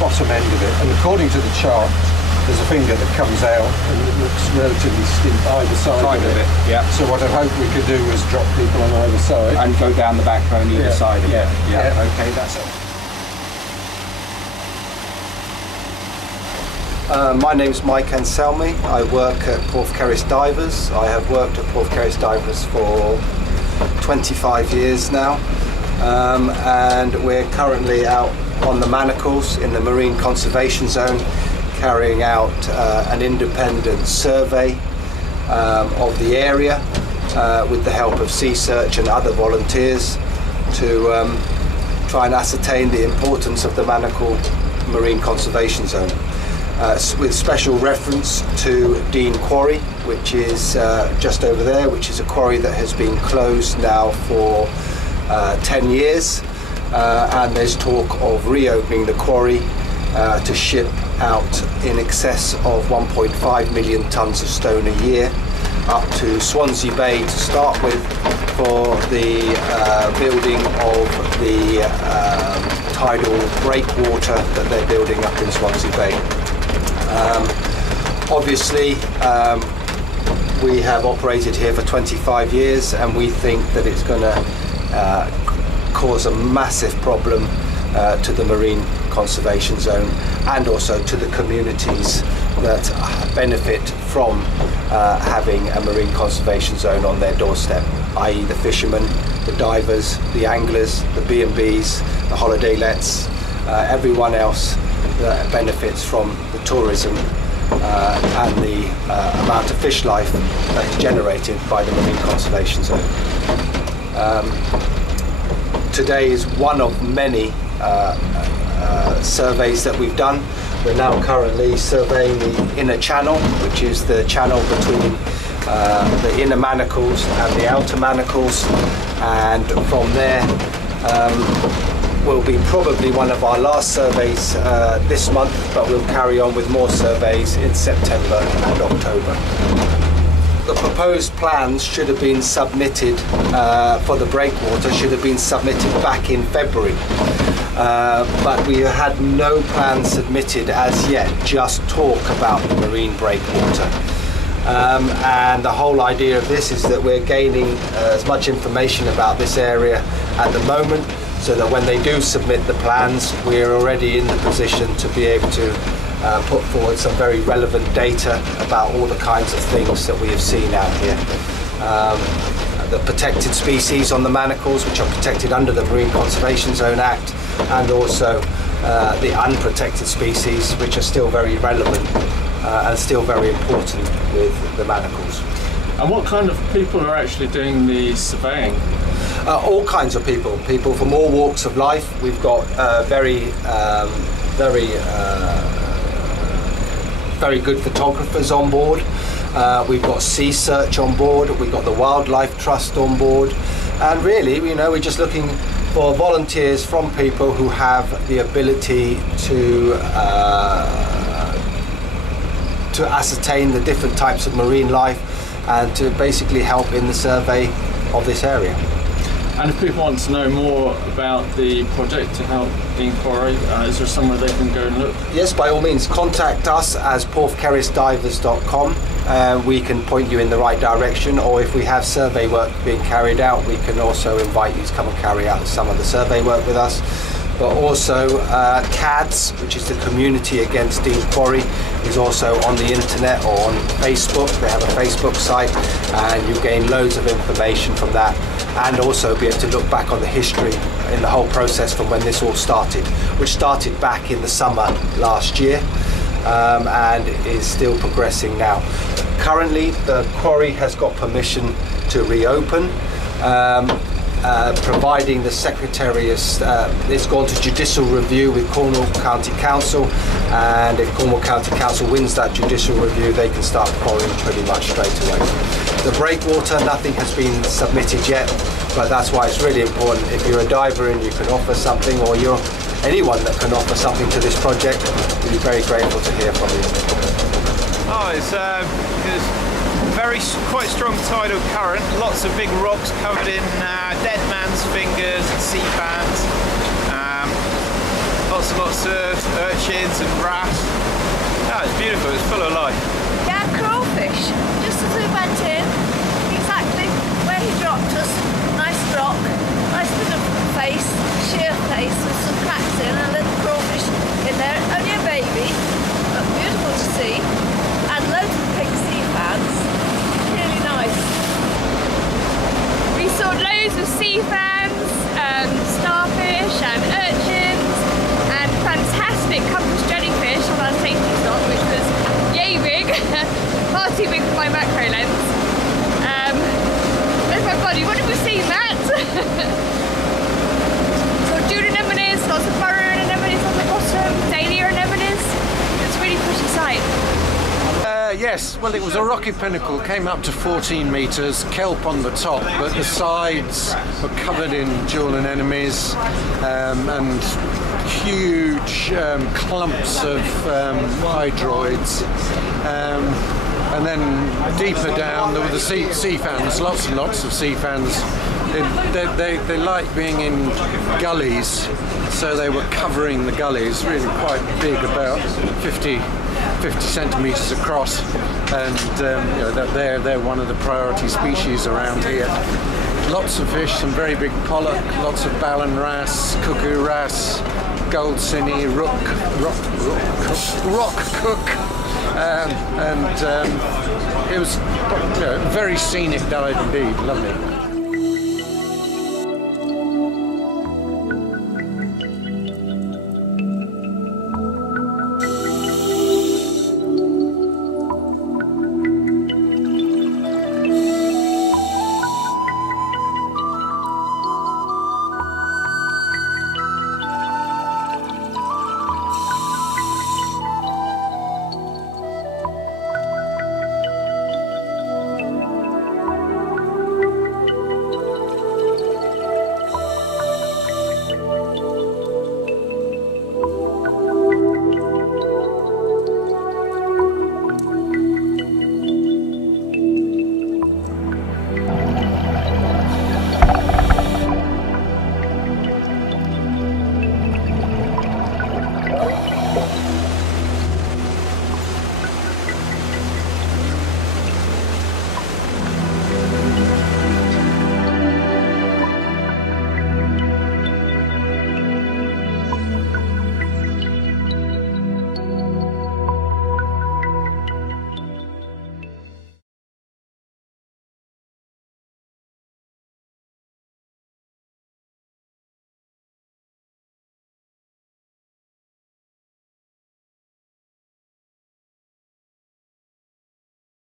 bottom end of it, and according to the chart, there's a finger that comes out and it looks relatively steep either side of it. Yeah. So what I hope we could do is drop people on either side. And go down the backbone either side of it. Yeah. Okay, that's it. My name's Mike Anselmi. I work at Cornwall Divers. I have worked at Cornwall Divers for 25 years now, and we're currently out on the Manacles in the Marine Conservation Zone, carrying out an independent survey of the area with the help of Sea Search and other volunteers to try and ascertain the importance of the Manacle Marine Conservation Zone. With special reference to Dean Quarry, which is just over there, which is a quarry that has been closed now for 10 years, and there's talk of reopening the quarry to ship out in excess of 1.5 million tonnes of stone a year up to Swansea Bay to start with for the building of the tidal breakwater that they're building up in Swansea Bay. Obviously, we have operated here for 25 years, and we think that it's going to cause a massive problem to the Marine Conservation Zone and also to the communities that benefit from having a Marine Conservation Zone on their doorstep, i.e. the fishermen, the divers, the anglers, the B&Bs, the holiday lets, everyone else that benefits from the tourism and the amount of fish life that is generated by the Marine Conservation Zone. Today is one of many surveys that we've done. We're now currently surveying the inner channel, which is the channel between the inner Manacles and the outer Manacles, and from there will be probably one of our last surveys this month, but we'll carry on with more surveys in September and October. The proposed plans should have been submitted for the breakwater, should have been submitted back in February, but we had no plans submitted as yet, just talk about the marine breakwater. And the whole idea of this is that we're gaining as much information about this area at the moment, so that when they do submit the plans, we're already in the position to be able to put forward some very relevant data about all the kinds of things that we have seen out here. The protected species on the Manacles, which are protected under the Marine Conservation Zone Act, and also the unprotected species, which are still very relevant and still very important with the Manacles. And what kind of people are actually doing the surveying? All kinds of people from all walks of life. We've got very good photographers on board. We've got Sea Search on board. We've got the Wildlife Trust on board. And really, we're just looking for volunteers from people who have the ability to ascertain the different types of marine life and to basically help in the survey of this area. And if people want to know more about the project to help Dean Quarry, is there somewhere they can go and look? Yes, by all means, contact us as porthcarisdivers.com. We can point you in the right direction, or if we have survey work being carried out, we can also invite you to come and carry out some of the survey work with us. But also CADS, which is the Community Against Dean Quarry, is also on the internet or on Facebook. They have a Facebook site, and you gain loads of information from that, and also be able to look back on the history in the whole process from when this all started, which started back in the summer last year, and is still progressing now. Currently, the quarry has got permission to reopen, providing the Secretary it's gone to judicial review with Cornwall County Council, and if Cornwall County Council wins that judicial review, they can start quarrying pretty much straight away. The breakwater, nothing has been submitted yet, but that's why it's really important. If you're a diver and you can offer something, or you're anyone that can offer something to this project, we'd be very grateful to hear from you. It's quite strong tidal current, lots of big rocks covered in dead man's fingers and sea fans, lots and lots of urchins and wrasse. Oh, it's beautiful, it's full of life. Yeah, crawfish. Just as we went in, exactly where he dropped us. Nice rock, nice bit of face, sheer face with some cracks in and a little crawfish in there. Only a baby, but beautiful to see. And loads of pink sea fans. Really nice. We saw loads of sea fans, starfish and urchins, and fantastic compass jellyfish on our safety stock, which was yay big, far too big for my macro lens. Where's my body? What did we see, Matt? So June anemones, lots of burrow anemones on the bottom, dahlia anemones. It's a really pretty sight. Yes, well, it was a rocky pinnacle, came up to 14 metres, kelp on the top, but the sides were covered in jewel anemones and huge clumps of hydroids. And then deeper down there were the sea fans, lots and lots of sea fans. They like being in gullies, so they were covering the gullies, really quite big, about 50 centimetres across, and they're one of the priority species around here. Lots of fish, some very big pollock, lots of ballan wrasse, cuckoo wrasse, gold sinny, rock cook, and it was very scenic dive indeed, lovely.